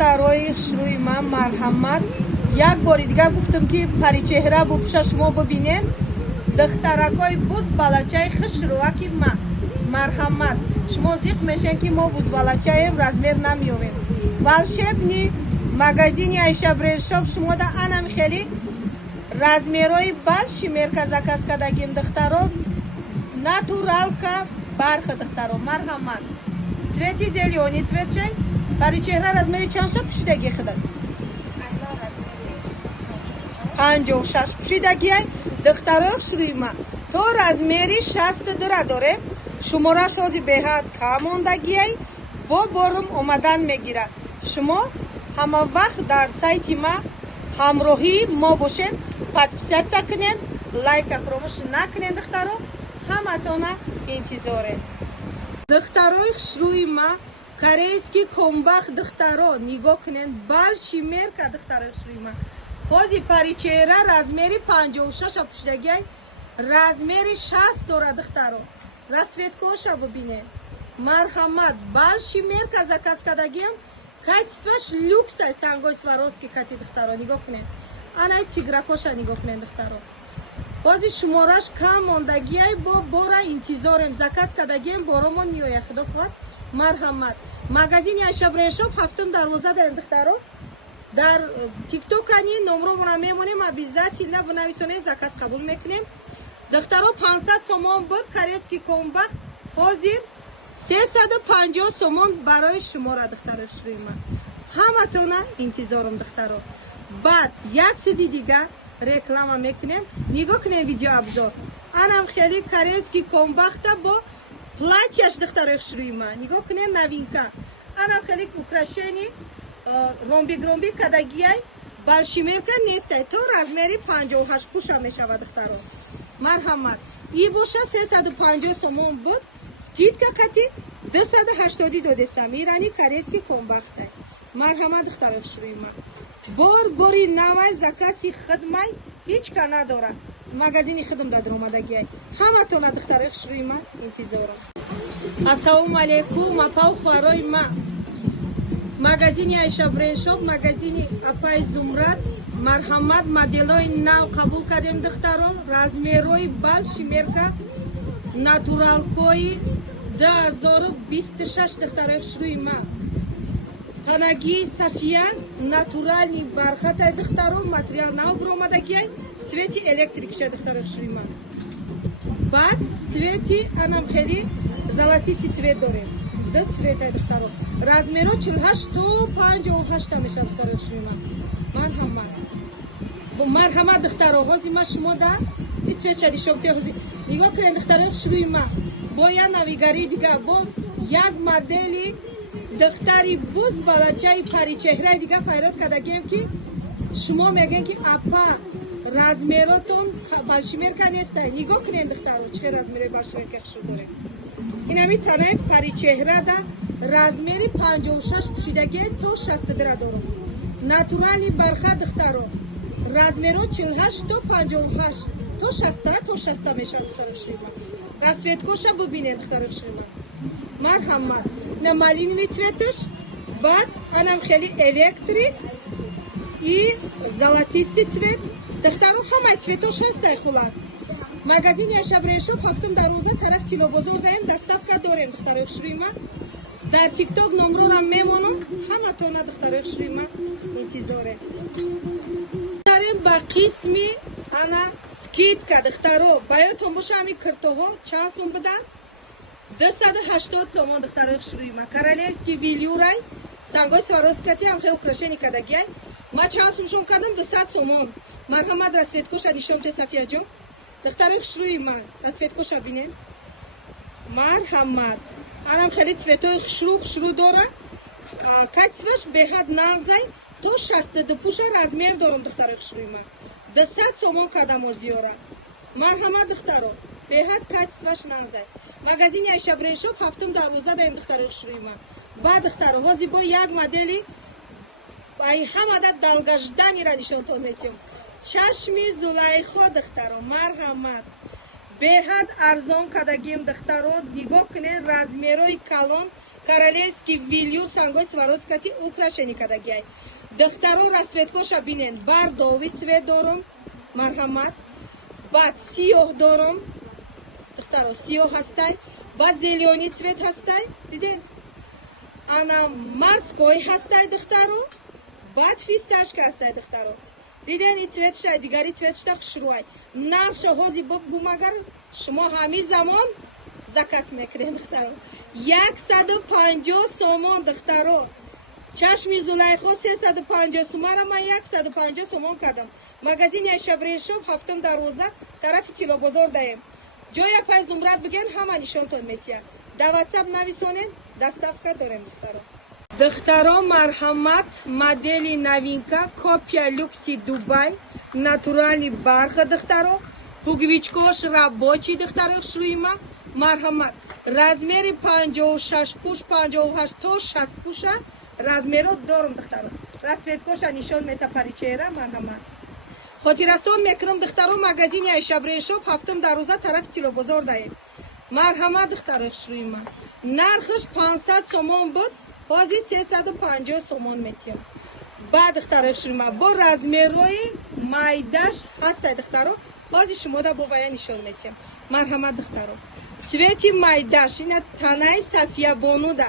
دخترای شروع من مرحمت یک باری دیگه گفتم که پری چهره بپوشه شما ببینیم دخترکای بود بلچه خش رو که من مرحمت شما زیق میشن که ما بود بلچه ایم رزمیر نمیومیم والشبنی مگزینی ایشه برشاب شما دا انم خیلی رزمیروی برشی مرکز کس کدگیم دخترو ناتورال که برخ دخترو مرحمت цвети зеленый цвет чай برای چهره رزمیری چند شب پوشیدگی خداد 56 پوشیدگی دخترک شروع ما تو رزمیری 62 داره شماره شدی بهت کاموندگی با برم اومدن میگیره شما همه وقت در سایت ما همراهی ما باشین подписаться کنین لایک فراموش نکنین دخترو همه تونا انتظاره دخترای شروع ما корейский комбах دخترو نگاه کنین بالشی مرکه دخترای شروع ما خوزی پری چهره رزمیری 56 پوشیدگی رزمیری 60 داره دخترو расцветкоша ببینین مرحمت بالشی مرکز کس کدگیم качествош люкс сангой сваровский кати дختаро нигоҳ кунед анай тигракоша нигоҳ кунед дختаро бози шумораш кам мондагиай бо бора интизорем заказ кадагием боромон миёяд худо хоҳад марҳамат магазини айшабрешоп ҳафтум дарвоза дарем дختаро дар тиктокани номромона мемонем обязательно бинависонед заказ қабул мекунем дختаро 500 сомон буд корейский комбах ҳозир 350 сомон барои шумора дختаро шуруима ҳаматона интизорум дختаро баъд як чизи дига реклама мекунем нигоҳ кунем видео обзор анам хели корейский комбахта бо платьяш дختаро шуруима нигоҳ кунем новинка анам хели украшени ромбик кадагиай балшимерка нестай то размери 58 пуша мешавад дختаро марҳамат и боша 350 сомон буд скидка кати 280 додестам ирани корейский комбахта марҳамат духтаро шуруима бори навай закази хидмай ҳеч ка надора магазини хидм дадир омадагиай ҳаматона духтаро шуруима интизорам ассалому алейкум апау хуарои ма магазини айша бреншоп магазини апай зумрат марҳамат моделои нав қабул кардем духтаро размерои балши мерка натуралкои 2026 духтаро шуруи ма танагии сафия натуральни бархатай духтаро материал нав биромадагиай цвети электрикша духтаро шуруи ма баъд цвети анам хели золотисти цвет дорем ду цветай духтаро размеро 48 то 58 меша духтаро шуруи ма марҳамат духтаро ҳози ма шумо да и цветша дишобте ҳози нигоҳ кунед духтаро шуруи ма бо я навигари дига бо як модели духтари буз балачаи паричеҳраи дига пайрод кардагем ки шумо мегӯем ки апа размеротон балшимерка нестай нигоҳ кунед духтаро чӣ хел размери балшимерка хушро дорем инами танаи паричеҳра да размери 56 пӯшидагие то 62 дорам натурални барха духтаро размеро 48 то 58 то 60 то 60 меша духтаро шуима расцветкоша бубинед духтаро шуима марҳамат на малиновый цветаш баъд анам хели электрик и золотистый цвет духтаро ҳамаи цветош ҳастай хулас магазини айшабрешоп ҳафтум дарвоза тараф тилобозор даем доставка дорем духтаро шуима дар тикток номрорам мемонам ҳаматона духтаро шуима интизоре дарем ба қисми ана скидка духтаро баётон боша ҳами киртоҳо чанд сум будан 280 сомон духтаро шуруи ма королевский велюрай сангои сваровскати ҳам хел украшени кадагиай ма чанд сум шон кардам 200 сомон марҳамат расцветкоша нишонте сафияҷон духтаро шуруи ма расцветкоша бинем марҳамат анам хели цветои хушрӯ дора качествош беҳад назай то 62 пуша размер дорам духтаро шуруи ма 200 сомон кадамозиёра марҳамат духтаро беҳад качествош назай магазини айшабрешоп ҳафтум дарвоза даем духтаро шуруи ма баъд духтаро ҳози бо як модели ай ҳамада далгажданира нишонтон метиём чашми зулайхо духтаро марҳамат беҳад арзон кадагим духтаро нигоҳ кунед размерои калон королевский велюр сангой сваровскати украшение кадагиай. Духтаро расцветкоша бинен. Бордовый цвет дором, мархамат. Бад сиёҳ дором. Духтаро сиёҳ ҳастай. Бад зеленый цвет ҳастай. Диден? Ана морской ҳастай духтаро. Бад фисташка ҳастай духтаро. Диден и цветша, дигари цветшта хушруай. Нарша ҳози бумагар шумо ҳамин замон заказ мекунед духтаро. 150 сомон духтаро. Чашми Зулайхо 350 сумара ман 150 сомон кардам. Магазин Шабриншоп ҳафтум дарвоза тарафи Тилобозор даем. Ҷоя пай Зумрад биген ҳама нишонтон метия. Да WhatsApp нависонен, доставка дорем духтаро. Духтаро марҳамат, модели новинка, копия люкси Дубай, натуральный барха духтаро, пуговичкош рабочий духтаро шуима, марҳамат. Размери 56 пуш, 58 то 60 пуша размеро дорум духтаро. Расцветкоша нишон мета паричера, марҳамат. Хотирасон мекунам духтаро магазини Айшабриншоп ҳафтум дарвоза тарафи Тилобозор даем. Марҳамат духтаро шуима. Нархаш 500 сомон буд, ҳозир 350 сомон метиям. Баъд духтаро шуима бо размерои майдаш ҳастай духтаро, ҳозир шумода бо вая нишон метиям. Марҳамат духтаро. Цвети майдаш ина танаи Сафия Бонуда.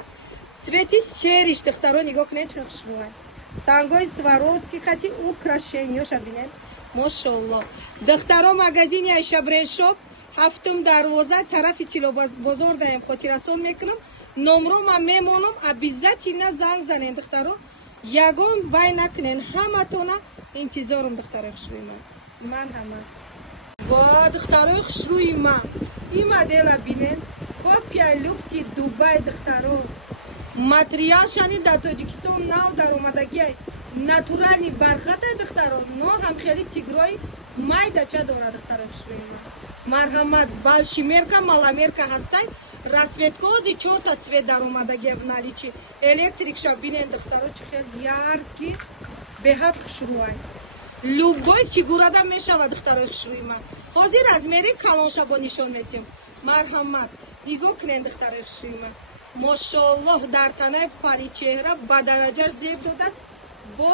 Цвети сериш духтаро нигоҳ кунед чун хушбӯй. Сангои Сваровский хати украшениёша бинед. Мошаллоҳ. Духтаро магазини Айшабриншоп ҳафтум дарвоза тарафи Тилобозор даем. хотирасон мекунам. Номро ман мемонам, обязательно занг занен духтаро. Ягон вай накунен. Ҳаматона интизорум духтаро хушрӯйма. Марҳамат. Ва духтаро хушрӯйма. И модела бинен. Копия люкси Дубай духтаро. Материал шани дар Тоҷикистон нав даромадагиай. Натуральный бархатай духтаро. Но ҳам хели тигрои майдача дора духтаро хушрӯйма. Марҳамат. Балшимерка, маламерка ҳастай. Расцветкози 4 цвет даромадагия в наличии. Электрикша бинен духтаро чи хел яркий. Беҳад хушрӯай. Любой фигурада мешава духтаро хушрӯйма. Ҳозир размери калонша бо нишон метиҳам. Марҳамат. Нигоҳ кунед духтаро хушрӯйма. Мошаллоҳ дар танаи паричеҳра ба дараҷаш зеб додааст. Бо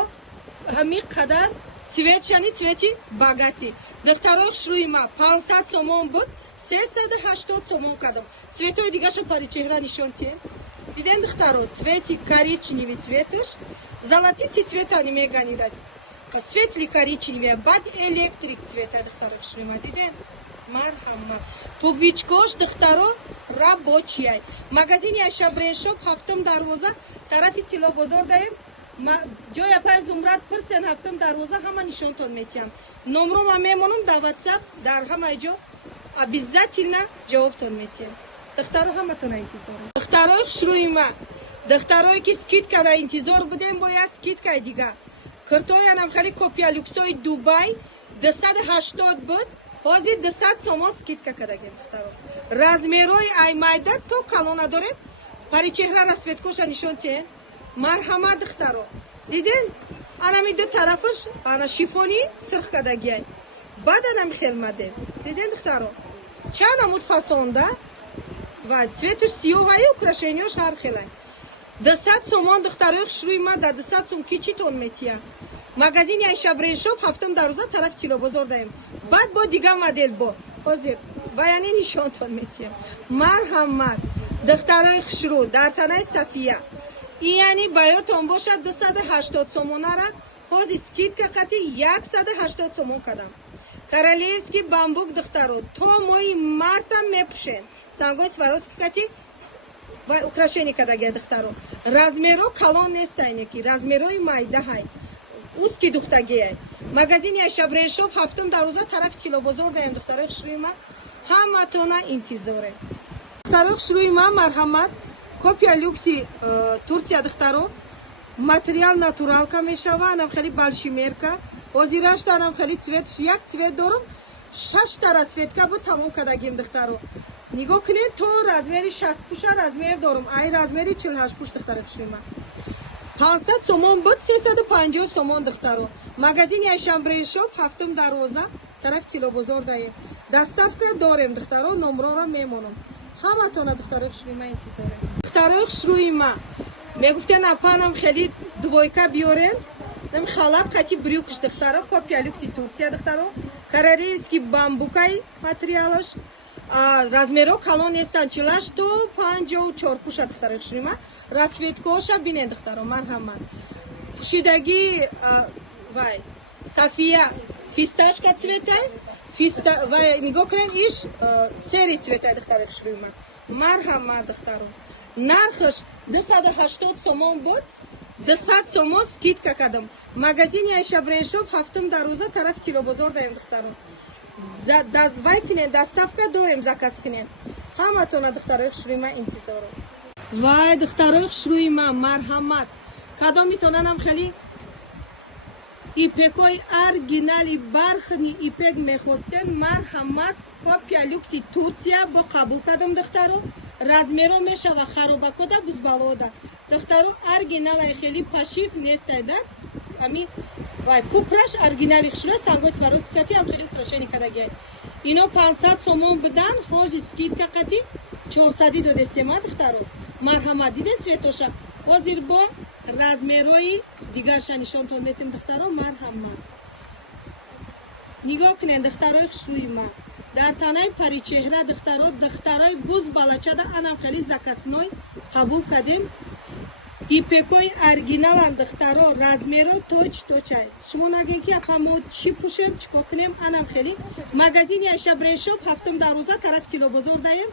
ҳамин қадар цветшани цвети багати. Духтаро хушрӯйма 500 сомон буд, 380 сомон кардам. Цветои дигаша паричеҳра нишон тиҳед. Диден духтаро, цвети коричневый цветаш, золотистый цвет ани меганирад. Светли коричневый, бад электрик цвета духтаро хушрӯйма. Диден? Марҳамат. Пуговичкош духтаро рабочий. Магазини Айшабриншоп ҳафтум дарвоза тарафи Тилобозор даем. Ҷоя пай Зумрад пурсен ҳафтум дарвоза ҳама нишонтон метиҳам. Номро ман мемонам дар WhatsApp дар ҳамаи ҷо обязательно ҷавобтон метиҳам. Духтаро ҳаматона интизорам. Духтарои хушрӯйма. Духтарое ки скидкада интизор будем бо як скидкаи дига. Куртоянам хели копия люксои Дубай 280 буд. ҳозир 200 сомон скидка кардагем духтаро. Размерои аймайда то калона дорем. Паричеҳра расцветкоша нишон тиҳед. Марҳамат духтаро. Диден? Анами ду тарафаш ана шифони сирх кардагиай. Баъд анами хелмаде. Диден духтаро? Чанд амуд фасонда ва цветаш сиёҳаи украшениёш ҳар хелай. 200 сомон духтарои хушрӯйма да 200 сом ки читон метиҳад. Магазини Айшабриншоп ҳафтум дарвоза тарафи Тилобозор даем. Баъд бо дига модел бо. Ҳозир ваяни нишонтон метиҳам. Марҳамат. Духтарои хушрӯ дар танаи Сафия. Яъни ба ёдтон бошад 280 сомонара ҳозир скидка қати 180 сомон кардам. Королевский бамбук духтаро то моҳи марта мепӯшен. Сангои Сваровский қати ва украшение кардагия духтаро. Размеро калон нестайнеки. Размерои майдаҳай. Узки духтагиай. Магазини Айшабриншоп ҳафтум дарвоза тарафи Тилобозор даем духтарои хушрӯйма. Ҳаматона интизоре. Духтарои хушрӯйма марҳамат. Копия люкси Турция духтаро. Материал натуралка мешава. Анам хели балшимерка. Ҳозирашта анам хели цветш як цвет дорам. 6 та расцветка буд тамом кардагим духтаро. Нигоҳ кунед то размери 60 пуша размер дорам. Ай размери 48 пуш духтарои хушрӯйма. 500 сомон буд, 350 сомон духтаро. Магазини Айшабриншоп ҳафтум дарвоза тарафи Тилобозор даем. Доставка дорем духтаро, номрора мемонам. ҳаматона духтарои хушрӯи ма интизорем. Духтарои хушрӯи ма мегуфтен апанам хеле двойка биёрен. Нем халат қати брюкш духтаро копия люкси Турция духтаро. Карарельский бамбукай материалаш. Размеро калон нестан 44 пуша духтарои хушрӯи ма. Расветкоша бинен духтаро марҳамат. Пушидаги вай София фисташка цветай. Вай нигоҳ кунед иш сери цветай духтарои хушрӯи ма. Марҳамат духтаро. Нархаш 280 сомон буд. 200 сомон скидка кардам. Магазини Айша Брендшоп ҳафтум дароза тарафи Тилобозор даем духтаро. Вай кунед доставка дорем заказ кунед. Ҳаматона духтарои хушрӯи ма интизорам. Вай духтарои хушрӯи ма марҳамат. Кадомитонанам хеле ипекои оригинали бархни ипек мехостен марҳамат копия люкси Турция бо қабул кардам духтаро. Размеро мешава харобакода бузбалода. Духтаро оригиналай хеле пашиф нестайда. Ами вай купраш оригинали хушрӯи сангои Сваровскати ам хеле украшени кардагия. Ино 500 сомон будан ҳозир скидка қати 400 додестема духтаро. Марҳамат диден цветоша. Ҳозир бо размерои дигарша нишонтон метем духтаро марҳамат. Нигоҳ кунед духтарои хушрӯи ма. Дар танаи паричеҳра духтарои буз балачада анам хеле закасной қабул кардем. ипекои оригиналан духтаро размеро точай. Шумо нагӯед ки апа мо чӣ пӯшем чико кунем анам хеле. Магазини Айша Брендшоп ҳафтум дароза тарафи Тилобозор даем.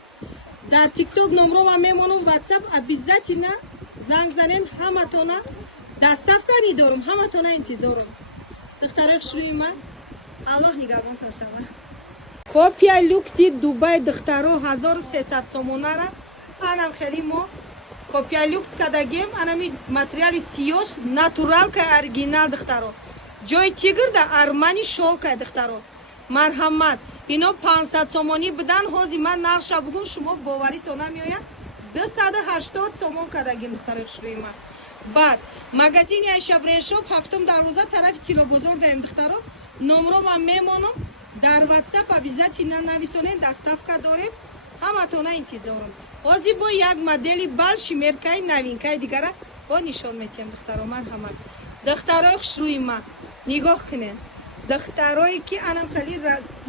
Дар тикток номрома мемонам ватсап обязательно занг занен ҳаматона доставка нидорум ҳаматона интизорум. Духтарои хушрӯи ма Аллоҳ нигаҳбонтон шава. Копия люкси Дубай духтаро 1300 сомонара анам хеле мо копия люкс кадагем анами материали сиёш натуралка оригинал духтаро. Ҷои тигр да армани шолка духтаро. Марҳамат. Ино 500 сомонӣ будан ҳозир ман нархша бугум шумо боваритон намеояд. 280 сомон кадагем духтарои хушрӯи ма. Баъд магазини Айша Брендшоп ҳафтум дароза тарафи Тилобозор даем духтаро. Номрома мемонам. Дар WhatsApp обязательно нависонед доставка дорем. ҳаматона интизорам. Ҳозир бо як модели балши меркаи новинкаи дигара бо нишон метиҳам духтаро марҳамат. Духтарои хушрӯи ма нигоҳ кунед. Духтарое ки анам хеле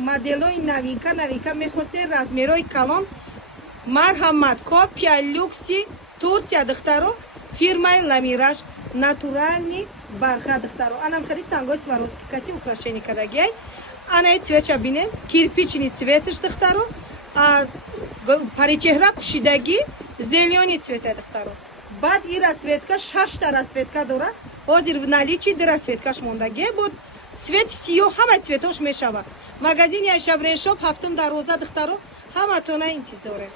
моделои новинка мехостед размерои калон марҳамат копия люкси Турция духтаро фирмаи Ламираж натуральни барха духтаро анам хеле сангои Сваровски кати украшени кардагиай. Анаи цветша бинед кирпични цветаш духтаро. Паричеҳра пушидаги зелёни цветай духтаро. Баъд и расветка 6 та расветка дора. Ҳозир в наличии 2 расветкаш мондагие буд. Цвет сиёҳ ҳамаи цветош мешава. Магазини Айша Брендшоп ҳафтум дароза духтаро ҳаматона интизорем.